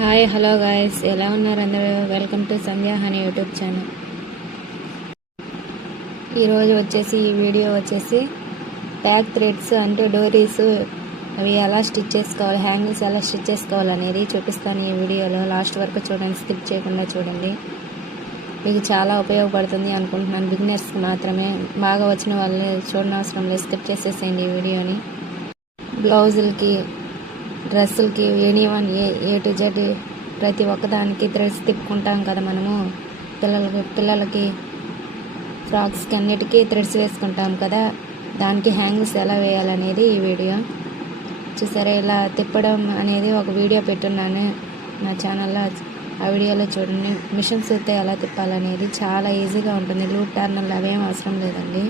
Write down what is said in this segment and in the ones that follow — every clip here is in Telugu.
హాయ్ హలో గాయస్, ఎలా ఉన్నారు అందరూ? Welcome to Sandhya honey YouTube channel. ఈరోజు ఈ వీడియో బ్యాక్ థ్రెడ్స్ అంటే డోరీస్ అవి ఎలా స్టిచ్ చేసుకోవాలి, హ్యాంగిల్స్ ఎలా స్టిచ్ చేసుకోవాలి అనేది చూపిస్తాను. ఈ వీడియోలో లాస్ట్ వరకు చూడండి, స్కిప్ చేయకుండా చూడండి. మీకు చాలా ఉపయోగపడుతుంది అనుకుంటున్నాను. బిగినర్స్కి మాత్రమే, బాగా వచ్చిన వాళ్ళు చూడనవసరం లేదు, స్కిప్ చేసేసేయండి ఈ వీడియోని. బ్లౌజులకి, డ్రెస్సులకి, ఎనీవన్ ఏ టు జెడ్ ప్రతి ఒక్కదానికి థ్రెడ్స్ తిప్పుకుంటాం కదా మనము. పిల్లలకి ఫ్రాక్స్కి అన్నిటికీ థ్రెడ్స్ వేసుకుంటాం కదా, దానికి హ్యాంగిల్స్ ఎలా వేయాలనేది ఈ వీడియో. చూసారా, ఇలా తిప్పడం అనేది ఒక వీడియో పెట్టున్నాను నా ఛానల్లో. ఆ వీడియోలో చూడండి. మిషన్ సూత్తో ఎలా తిప్పాలనేది చాలా ఈజీగా ఉంటుంది. లూప్ టర్నర్లు అవేం అవసరం లేదండి.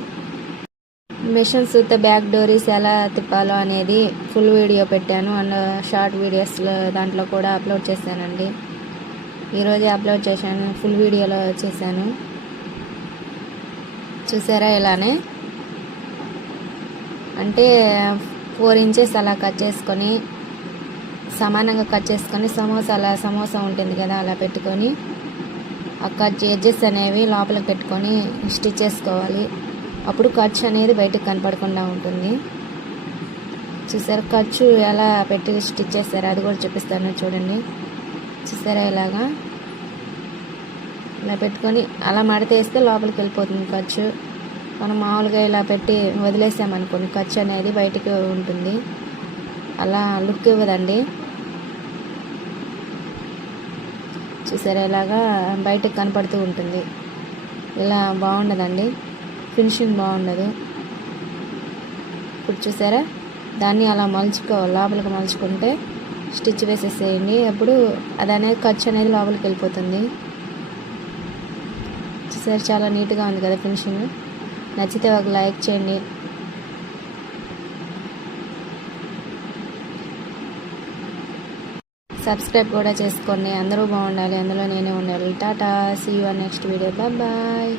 మిషన్ సూత్తో బ్యాక్ డోరీస్ ఎలా తిప్పాలో అనేది ఫుల్ వీడియో పెట్టాను, అండ్ షార్ట్ వీడియోస్లో దాంట్లో కూడా అప్లోడ్ చేశానండి. ఈరోజే అప్లోడ్ చేశాను, ఫుల్ వీడియోలో చేశాను. చూసారా, ఇలానే అంటే 4 ఇంచెస్ అలా కట్ చేసుకొని, సమానంగా కట్ చేసుకొని, సమోసా ఉంటుంది కదా, అలా పెట్టుకొని ఆ కట్ ఎడ్జెస్ అనేవి లోపలికి పెట్టుకొని స్టిచ్ చేసుకోవాలి. అప్పుడు ఖర్చు అనేది బయటకు కనపడకుండా ఉంటుంది. చూసారా, ఖర్చు ఎలా పెట్టి స్టిచ్ చేస్తారో అది కూడా చూపిస్తాను చూడండి. చూసారా, ఇలా పెట్టుకొని అలా మడతేస్తే లోపలికి వెళ్ళిపోతుంది ఖర్చు. మనం మామూలుగా ఇలా పెట్టి వదిలేసామనుకోండి, ఖర్చు అనేది బయటకు ఉంటుంది. అలా లుక్ ఇవ్వదండి. చూసారా, ఇలాగా బయటకు కనపడుతూ ఉంటుంది. ఇలా బాగుండదండి, ఫినిషింగ్ బాగుండదు. ఇప్పుడు చూసారా, దాన్ని అలా మలుచుకోవాలి, లోపలికి మలుచుకుంటే స్టిచ్ వేసేసేయండి. అప్పుడు అది అనేది ఖర్చు అనేది లోపలికి వెళ్ళిపోతుంది. చూసారా, చాలా నీట్గా ఉంది కదా ఫినిషింగ్. నచ్చితే ఒక లైక్ చేయండి. సబ్స్క్రైబ్ కూడా చేసుకోండి. అందరూ బాగుండాలి, అందులో నేనే ఉండాలి. Tata, see you next video, bye.